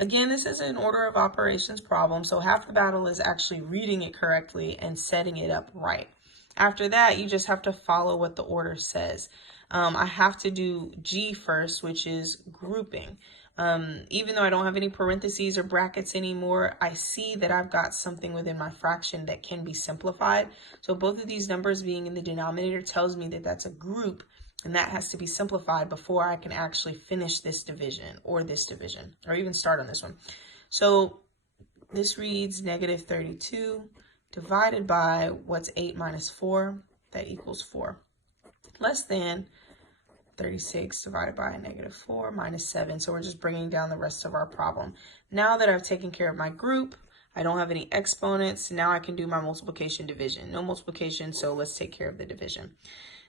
Again, this is an order of operations problem, so half the battle is actually reading it correctly and setting it up right. After that, you just have to follow what the order says. I have to do G first, which is grouping. Even though I don't have any parentheses or brackets anymore, I see that I've got something within my fraction that can be simplified. So both of these numbers being in the denominator tells me that that's a group, and that has to be simplified before I can actually finish this division, or even start on this one. So this reads negative 32 divided by, what's 8 minus 4? That equals 4. Less than 36 divided by negative 4 minus 7. So we're just bringing down the rest of our problem. Now that I've taken care of my group, I don't have any exponents. Now I can do my multiplication division. No multiplication, so let's take care of the division.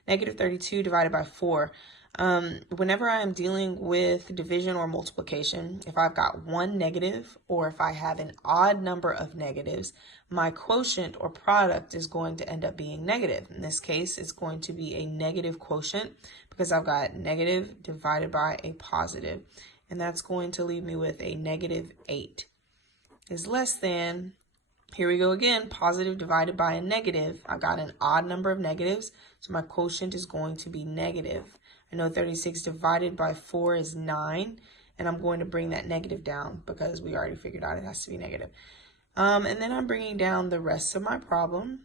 Negative 32 divided by 4. Whenever I am dealing with division or multiplication, if I've got one negative or if I have an odd number of negatives, my quotient or product is going to end up being negative. In this case, it's going to be a negative quotient because I've got negative divided by a positive, and that's going to leave me with a negative 8 is less than, here we go again, positive divided by a negative. I've got an odd number of negatives, so my quotient is going to be negative. I know 36 divided by 4 is 9, and I'm going to bring that negative down because we already figured out it has to be negative. And then I'm bringing down the rest of my problem,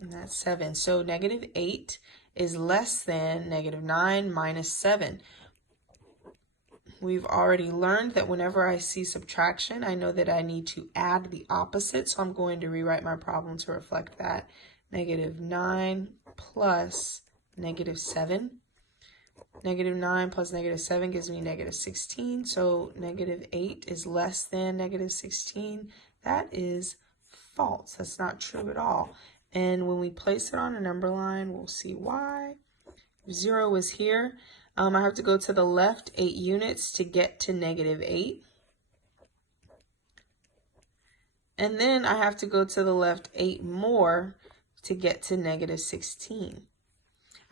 and that's 7. So negative 8 is less than negative 9 minus 7. We've already learned that whenever I see subtraction, I know that I need to add the opposite, so I'm going to rewrite my problem to reflect that. Negative 9 plus negative 7. Negative 9 plus negative 7 gives me negative 16, so negative 8 is less than negative 16. That is false. That's not true at all. And when we place it on a number line, we'll see why. 0 is here. I have to go to the left 8 units to get to negative 8. And then I have to go to the left 8 more to get to negative 16.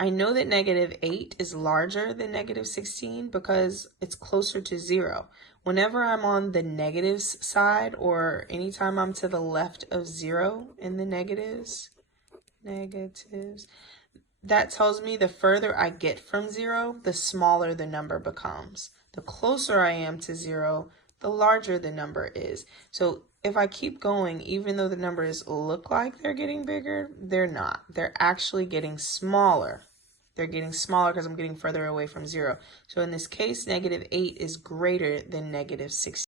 I know that negative 8 is larger than negative 16 because it's closer to 0. Whenever I'm on the negatives side, or anytime I'm to the left of 0 in the negatives, that tells me the further I get from 0, the smaller the number becomes. The closer I am to 0, the larger the number is. So if I keep going, even though the numbers look like they're getting bigger, they're not. They're actually getting smaller. They're getting smaller because I'm getting further away from 0. So in this case, negative 8 is greater than negative 16.